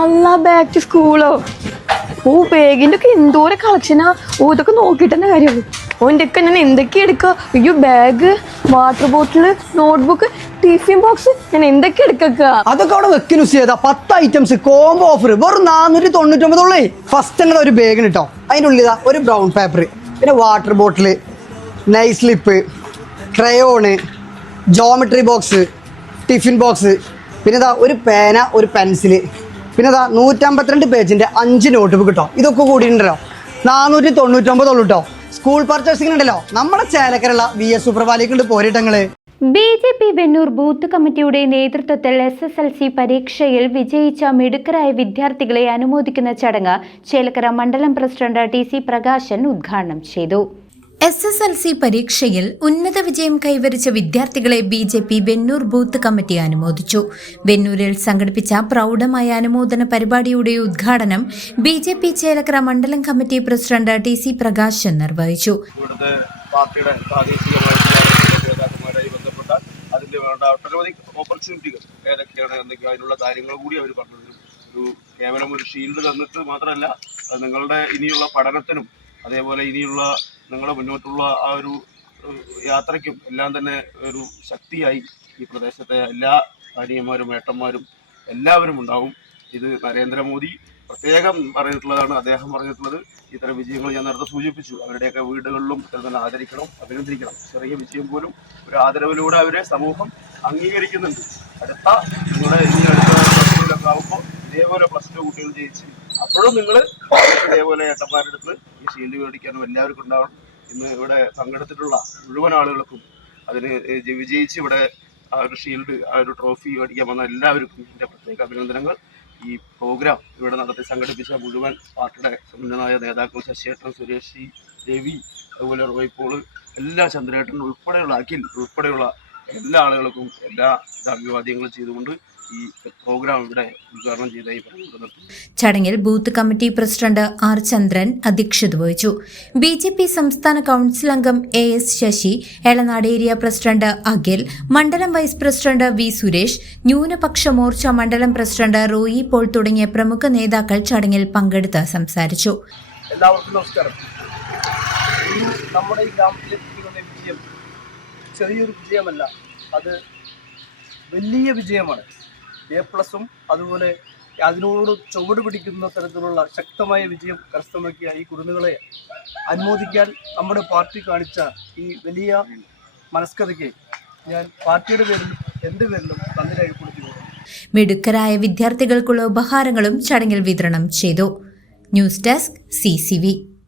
അല്ല back to സ്കൂളോ? ഓ ബാഗിന്റെ ഒക്കെ എന്തോരം കളക്ഷനാ. ഓ ഇതൊക്കെ നോക്കിട്ട് തന്നെ കാര്യമുള്ളൂ. ഓൻ്റെ ഒക്കെ ഞാൻ എന്തൊക്കെ എടുക്കുക? അയ്യോ bag, water bottle, notebook, tiffin box, ഞാൻ എന്തൊക്കെ എടുക്കുക? അതൊക്കെ അവിടെ വെക്കുന്നു ചെയ്താ 10 ഐറ്റംസ് കോംബോ ഓഫർ വെറും 499. ഫസ്റ്റ് തന്നെ ഒരു ബാഗിന് കേട്ടോ. അതിൻ്റെ ഉള്ളിൽ ഒരു ബ്രൗൺ പേപ്പർ, പിന്നെ water bottle, nice slip, crayon, geometry box, tiffin box, പിന്നെ ഒരു പേന, ഒരു പെൻസില്, പിന്നെ 152 പേജിൻ്റെ 5 നോട്ട് ബുക്ക് കേട്ടോ. ഇതൊക്കെ കൂടിയിട്ടുണ്ടല്ലോ 499 കേട്ടോ. സ്കൂൾ പർച്ചേസിംഗ് ഉണ്ടല്ലോ നമ്മുടെ ചേലക്കരയുള്ള VS സൂപ്പർവാലിക്കുണ്ട് പോരിട്ടങ്ങള്. BJP വെണ്ണൂർ ബൂത്ത് കമ്മിറ്റിയുടെ നേതൃത്വത്തിൽ SSLC പരീക്ഷയിൽ വിജയിച്ച മിടുക്കരായ വിദ്യാർത്ഥികളെ അനുമോദിക്കുന്ന ചടങ്ങ് ചേലക്കര മണ്ഡലം പ്രസിഡന്റ് TC പ്രകാശൻ ഉദ്ഘാടനം ചെയ്തു. SSLC പരീക്ഷയിൽ ഉന്നത വിജയം കൈവരിച്ച വിദ്യാർത്ഥികളെ BJP വെണ്ണൂർ ബൂത്ത് കമ്മിറ്റി അനുമോദിച്ചു. വെണ്ണൂരിൽ സംഘടിപ്പിച്ച പ്രൗഢമായ അനുമോദന പരിപാടിയുടെ ഉദ്ഘാടനം BJP ചേലക്കര മണ്ഡലം കമ്മിറ്റി പ്രസിഡന്റ് TC പ്രകാശൻ നിർവഹിച്ചു. അതിന്റെ വേണ്ട ഒട്ടനവധി ഓപ്പർച്യൂണിറ്റികൾ ഏതൊക്കെയാണ് എന്തൊക്കെയോ അതിനുള്ള കാര്യങ്ങൾ കൂടി അവർ പറഞ്ഞു. കേവലം ഒരു ഷീൽഡ് തന്നിട്ട് മാത്രമല്ല, അത് നിങ്ങളുടെ ഇനിയുള്ള പഠനത്തിനും അതേപോലെ ഇനിയുള്ള നിങ്ങളുടെ മുന്നോട്ടുള്ള ആ ഒരു യാത്രയ്ക്കും എല്ലാം തന്നെ ഒരു ശക്തിയായി ഈ പ്രദേശത്തെ എല്ലാ ഭാര്യമാരും ഏട്ടന്മാരും എല്ലാവരും ഉണ്ടാവും. ഇത് നരേന്ദ്രമോദി പ്രത്യേകം പറഞ്ഞിട്ടുള്ളതാണ്. അദ്ദേഹം പറഞ്ഞിട്ടുള്ളത് ഇത്തരം വിജയങ്ങൾ ഞാൻ നേരത്തെ സൂചിപ്പിച്ചു, അവരുടെയൊക്കെ വീടുകളിലും ഇത്തരത്തിൽ ആദരിക്കണം, അഭിനന്ദിക്കണം. ചെറിയ വിജയം പോലും ഒരു ആദരവിലൂടെ അവരെ സമൂഹം അംഗീകരിക്കുന്നുണ്ട്. അടുത്ത നിങ്ങളുടെ ഇനി അടുത്ത ആകുമ്പോൾ ഇതേപോലെ +2 കുട്ടികൾ ജയിച്ച് അപ്പോഴും നിങ്ങൾ ഇതേപോലെ ഏട്ടന്മാരുടെ അടുത്ത് ഈ ഷീൽഡ് മേടിക്കാനും എല്ലാവർക്കും ഉണ്ടാവണം. ഇന്ന് ഇവിടെ പങ്കെടുത്തിട്ടുള്ള മുഴുവൻ ആളുകൾക്കും അതിന് വിജയിച്ച് ഇവിടെ ആ ഒരു ഷീൽഡ്, ആ ഒരു ട്രോഫി മേടിക്കാൻ വന്ന എല്ലാവർക്കും എൻ്റെ പ്രത്യേക അഭിനന്ദനങ്ങൾ. ഈ പ്രോഗ്രാം ഇവിടെ നടത്തി സംഘടിപ്പിച്ച മുഴുവൻ പാർട്ടിയുടെ സമ്പന്നനായ നേതാക്കൾ ശശിയേട്ടൻ, സുരേഷ്, രവി, അതുപോലെ റോയ് പോള്, എല്ലാ ചന്ദ്രേട്ടൻ ഉൾപ്പെടെയുള്ള അഖിൽ ഉൾപ്പെടെയുള്ള എല്ലാ ആളുകൾക്കും എല്ലാ അഭിവാദ്യങ്ങളും ചെയ്തുകൊണ്ട് ഈ പ്രോഗ്രാം ഇവിടെ ഉദ്ഘാടനം ചെയ്തായി പറഞ്ഞു. ചടങ്ങിൽ booth committee president R Chandran അധ്യക്ഷത വഹിച്ചു. BJP സംസ്ഥാന കൌൺസിൽ അംഗം AS Sasi, Elanad area president Akhil, മണ്ഡലം വൈസ് പ്രസിഡന്റ് V സുരേഷ്, ന്യൂനപക്ഷ മോർച്ച മണ്ഡലം പ്രസിഡന്റ് റോയി പോൾ തുടങ്ങിയ പ്രമുഖ നേതാക്കൾ ചടങ്ങിൽ പങ്കെടുത്ത് സംസാരിച്ചു. എല്ലാവർക്കും നമസ്കാരം. നമ്മുടെ ഈ ഗ്രാമത്തിലെത്തിക്കുന്ന വിജയം ചെറിയൊരു വിജയമല്ല, അത് വലിയ വിജയമാണ്. A+ഉം അതുപോലെ അതിനോട് ചുവട് പിടിക്കുന്ന തരത്തിലുള്ള ശക്തമായ വിജയം കരസ്ഥമാക്കിയ ഈ കുരുന്നുകളെ അനുമോദിക്കാൻ നമ്മുടെ പാർട്ടി കാണിച്ച ഈ വലിയ മനസ്കതയ്ക്ക് ഞാൻ പാർട്ടിയുടെ പേരിലും എൻ്റെ പേരിലും നന്ദി രേഖപ്പെടുത്തുന്നു. മിടുക്കരായ വിദ്യാർത്ഥികൾക്കുള്ള ഉപഹാരങ്ങളും ചടങ്ങിൽ വിതരണം ചെയ്തു. News desk CCV.